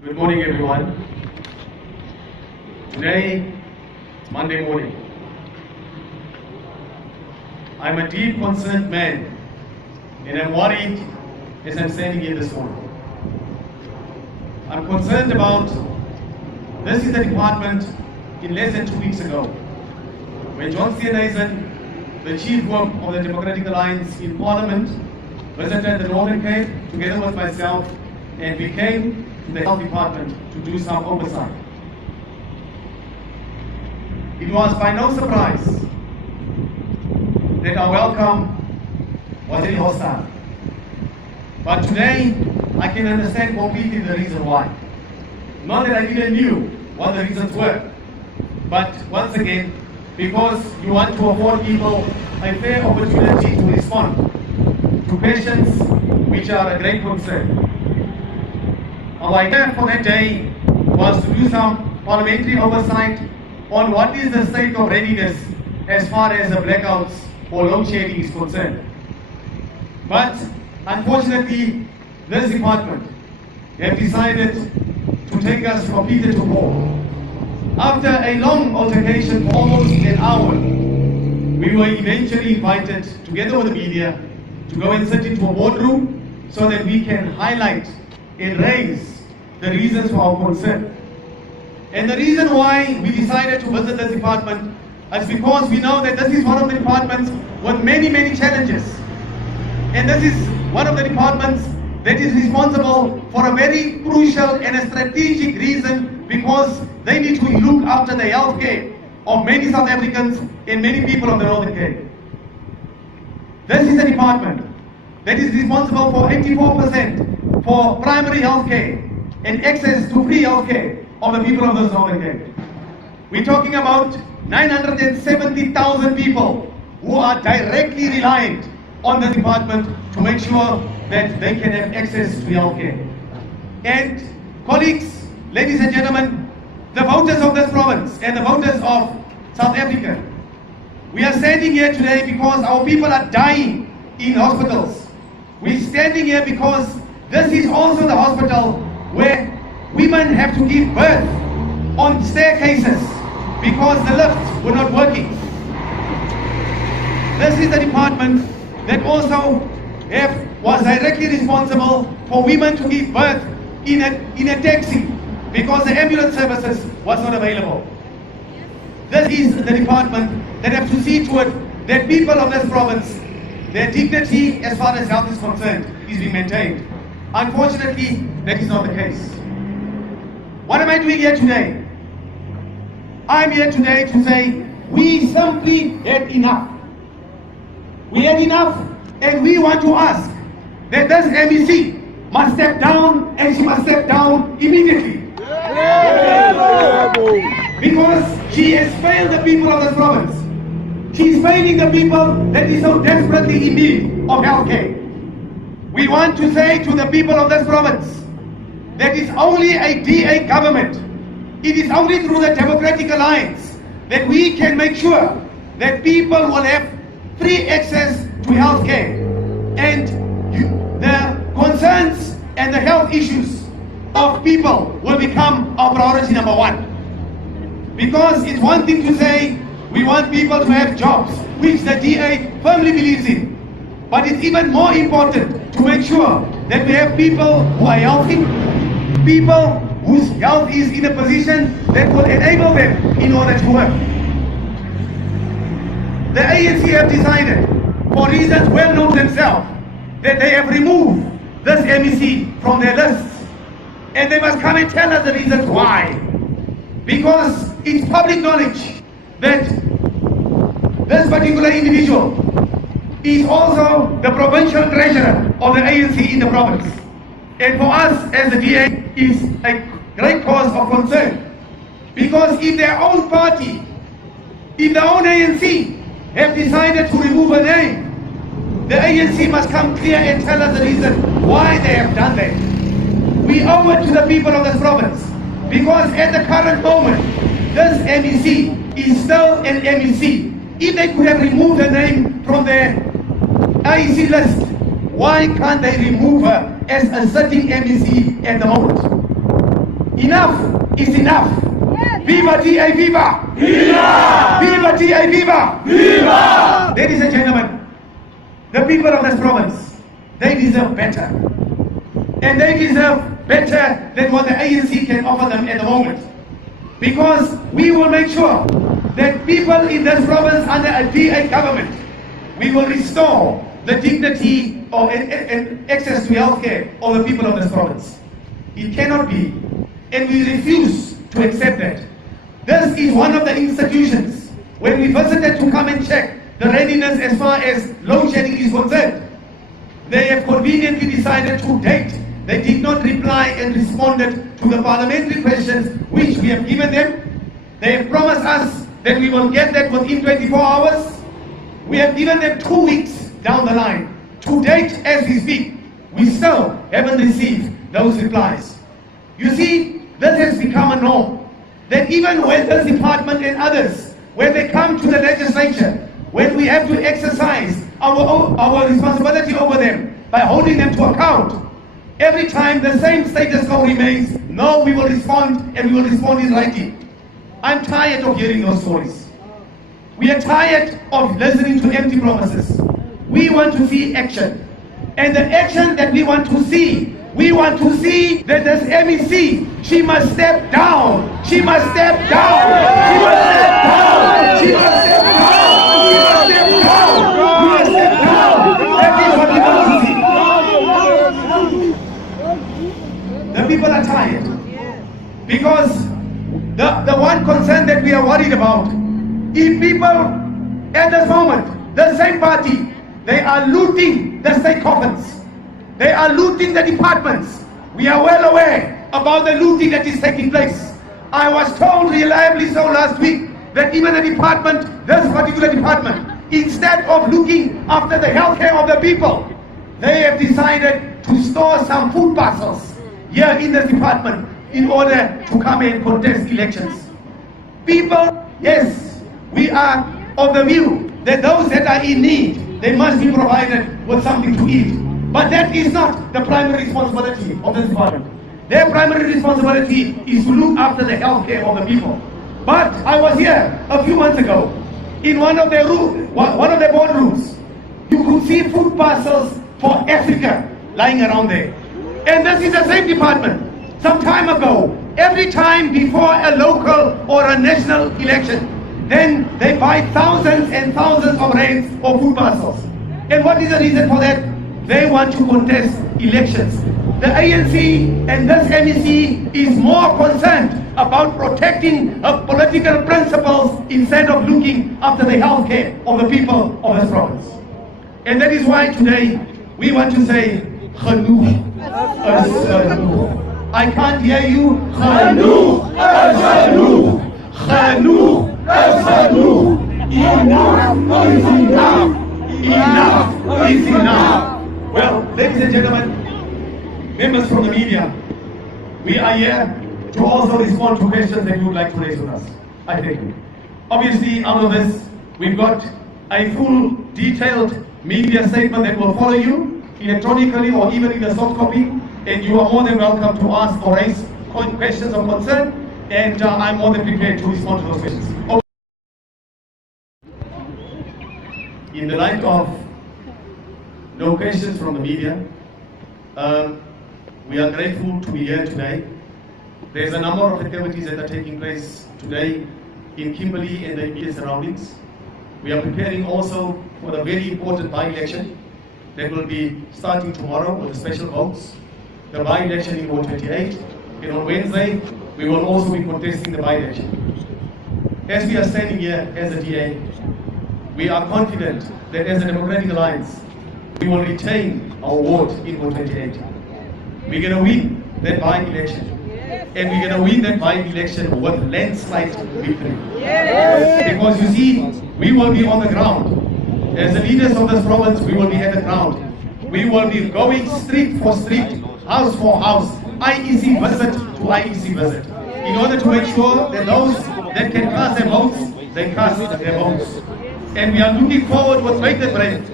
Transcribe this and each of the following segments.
Good morning, everyone. Today, it's Monday morning. I'm a deep concerned man, and I'm worried as I'm standing here this morning. I'm concerned about this is the department in less than 2 weeks ago, when John Steenhuisen, the Chief Whip of the Democratic Alliance in Parliament, visited the Noord-Kaap together with myself, and we came to the Health Department to do some oversight. It was by no surprise that our welcome was very hostile. But today, I can understand completely the reason why. Not that I didn't knew what the reasons were, but once again, because you want to afford people a fair opportunity to respond to questions which are a great concern. Our idea for that day was to do some parliamentary oversight on what is the state of readiness as far as the blackouts or load shedding is concerned. But unfortunately, this department have decided to take us from Peter to Paul. After a long altercation for almost an hour, we were eventually invited, together with the media, to go and sit into a boardroom so that we can highlight and raise the reasons for our concern. And the reason why we decided to visit this department is because we know that this is one of the departments with many challenges. And this is one of the departments that is responsible for a very crucial and a strategic reason, because they need to look after the health care of many South Africans and many people of the Northern Cape. This is a department that is responsible for 84% for primary health care and access to free health care of the people of this Northern Cape. We're talking about 970,000 people who are directly reliant on the department to make sure that they can have access to health care. And colleagues, ladies and gentlemen, the voters of this province and the voters of South Africa, we are standing here today because our people are dying in hospitals. We're standing here because this is also the hospital where women have to give birth on staircases because the lifts were not working. This is the department that also was directly responsible for women to give birth in a taxi because the ambulance services was not available. This is the department that have to see to it that people of this province, their dignity as far as health is concerned, is being maintained. Unfortunately, that is not the case. What am I doing here today? I'm here today to say we simply had enough. We had enough, and we want to ask that this MEC must step down, and she must step down immediately. Because she has failed the people of this province. She is failing the people that is so desperately in need of health care. We want to say to the people of this province that it's only a DA government. It is only through the Democratic Alliance that we can make sure that people will have free access to health care. And the concerns and the health issues of people will become our priority number one. Because it's one thing to say we want people to have jobs, which the DA firmly believes in. But it's even more important to make sure that we have people who are healthy, people whose health is in a position that will enable them in order to work. The ANC have decided, for reasons well known themselves, that they have removed this MEC from their lists. And they must come and tell us the reasons why. Because it's public knowledge that this particular individual is also the provincial treasurer of the ANC in the province. And for us as the DA is a great cause of concern. Because if their own party, if their own ANC have decided to remove a name, the ANC must come clear and tell us the reason why they have done that. We owe it to the people of this province. Because at the current moment, this MEC is still an MEC. If they could have removed her name from their IEC list, why can't they remove her as a sitting MEC at the moment? Enough is enough. Viva DA, viva! Viva! Viva DA, viva! Viva! Ladies and gentlemen, the people of this province, they deserve better. And they deserve better than what the ANC can offer them at the moment. Because we will make sure that people in this province under a DA government, we will restore the dignity and access to healthcare of the people of this province. It cannot be, and we refuse to accept that. This is one of the institutions, when we visited to come and check the readiness as far as load shedding is concerned, they have conveniently decided to date. They did not reply and responded to the parliamentary questions which we have given them. They have promised us that we will get that within 24 hours. We have given them 2 weeks down the line. To date, as we speak, we still haven't received those replies. You see, this has become a norm. That even when this department and others, when they come to the legislature, when we have to exercise our responsibility over them by holding them to account, every time the same status quo remains. No, we will respond, and we will respond in writing. I'm tired of hearing those stories. We are tired of listening to empty promises. We want to see action. And the action that we want to see that this MEC, she must step down. She must step down. She must step down. She must step down. She must step down. She must step down. That is what we want to see. The people are tired. Because the one concern that we are worried about, if people at this moment, the same party, they are looting the state coffers. They are looting the departments. We are well aware about the looting that is taking place. I was told reliably so last week that even a department, this particular department, instead of looking after the health care of the people, they have decided to store some food parcels here in this department in order to come and contest elections. People, yes, we are of the view that those that are in need, they must be provided with something to eat. But that is not the primary responsibility of this department. Their primary responsibility is to look after the health care of the people. But I was here a few months ago in one of their boardrooms. You could see food parcels for Africa lying around there. And this is the same department. Some time ago, every time before a local or a national election, then they buy thousands and thousands of rands of food parcels. And what is the reason for that? They want to contest elections. The ANC and this MEC is more concerned about protecting political principles instead of looking after the health care of the people of this province. And that is why today we want to say, genoeg is genoeg. I can't hear you. Genoeg is genoeg. Genoeg is genoeg. Enough is enough. Enough is enough. Well, ladies and gentlemen, members from the media, we are here to also respond to questions that you would like to raise with us. I thank you. Obviously, out of this, we've got a full, detailed media statement that will follow you electronically or even in a soft copy, and you are more than welcome to ask or raise questions of concern, and I'm more than prepared to respond to those questions. In the light of no questions from the media, we are grateful to be here today. There's a number of activities that are taking place today in Kimberley and the immediate surroundings. We are preparing also for the very important by-election that will be starting tomorrow with the special votes. The by-election in Ward 28, and on Wednesday we will also be contesting the by-election. As we are standing here as a DA, we are confident that as a Democratic Alliance, we will retain our ward in Ward 28. We're going to win that by-election. And we're going to win that by-election with landslide victory. Because you see, we will be on the ground. As the leaders of this province, we will be at the ground. We will be going street for street, house for house, IEC visit to IEC visit, in order to make sure that those that can cast their votes, they cast their votes. And we are looking forward with bated breath.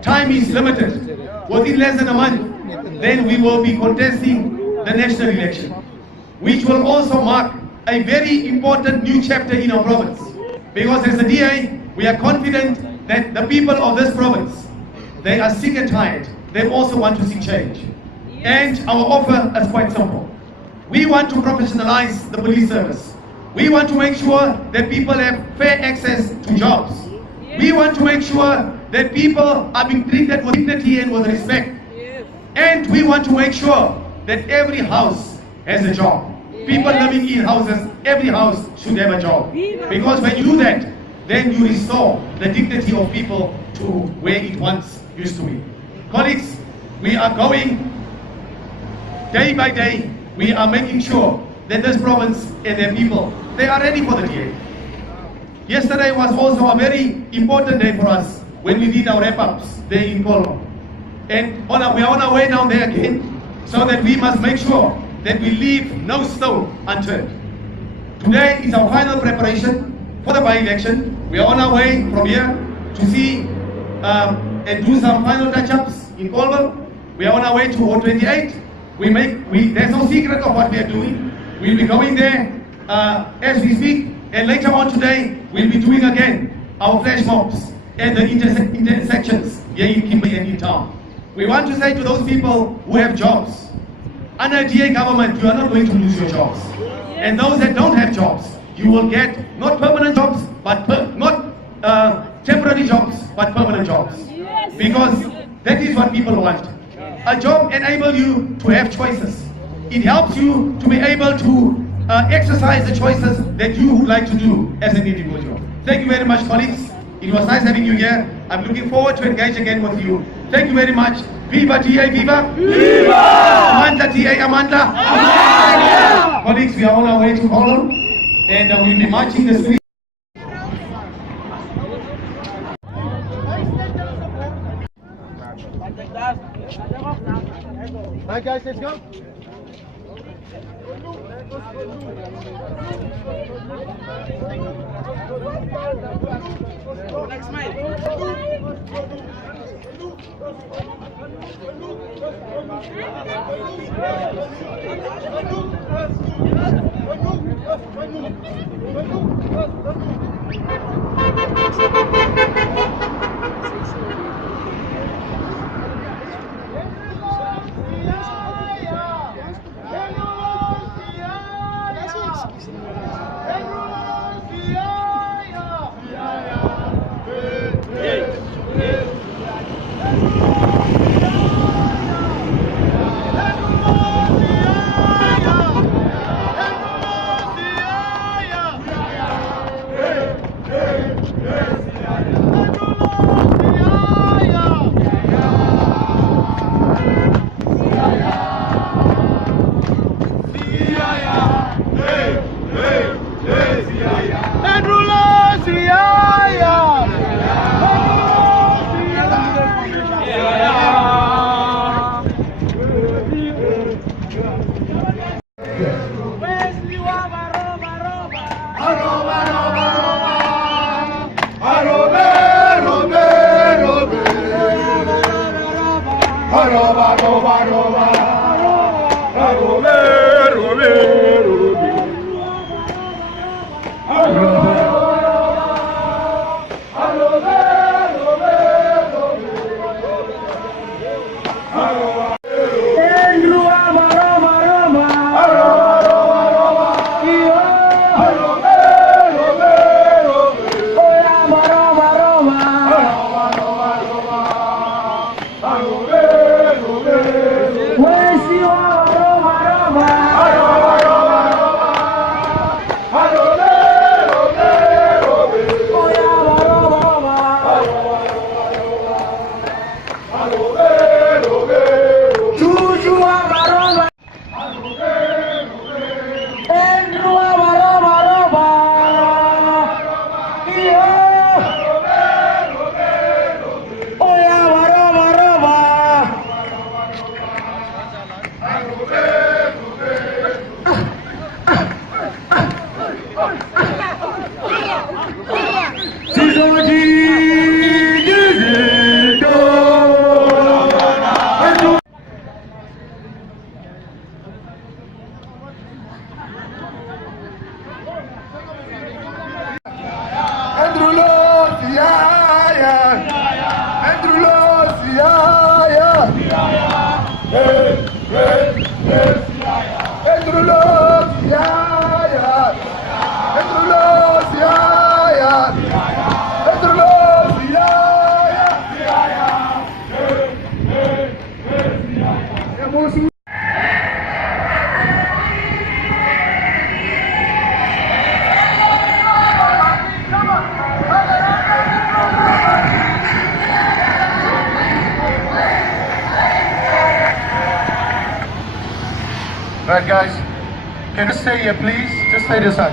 Time is limited. Within less than a month, then we will be contesting the national election. which will also mark a very important new chapter in our province. Because as a DA, we are confident that the people of this province, they are sick and tired. They also want to see change. And our offer is quite simple. We want to professionalize the police service. We want to make sure that people have fair access to jobs. We want to make sure that people are being treated with dignity and with respect. And we want to make sure that every house has a job. People living in houses, every house should have a job. Because when you do that, then you restore the dignity of people to where it once used to be. Colleagues, we are going day by day. We are making sure that this province and their people, they are ready for the DA. Yesterday was also a very important day for us when we did our wrap-ups there in Colombo. And we are on our way down there again, so that we must make sure that we leave no stone unturned. Today is our final preparation for the by-election. We are on our way from here to see and do some final touch-ups in Colombo. We are on our way to O28. There's no secret of what we are doing. We'll be going there as we speak, and later on today, we'll be doing again our flash mobs at the intersections here in Kimberley and in town. We want to say to those people who have jobs, under a DA government, you are not going to lose your jobs. And those that don't have jobs, you will get not permanent jobs, but not temporary jobs, but permanent jobs. Because that is what people want. A job enables you to have choices. It helps you to be able to exercise the choices that you would like to do as an individual. Thank you very much, colleagues. It was nice having you here. I'm looking forward to engage again with you. Thank you very much. Viva TA, viva! Viva! Amanda TA, Amanda! Amanda! Colleagues, we are on our way to Colombo, and we'll be marching the street. Alright guys, let's go. Next smile. Hey! Endrulos, ja, ja. Endrulos, ja, ja. Endrulos, ja, ja. Ja, moes. Right, guys, can you stay here, please? Just stay this side.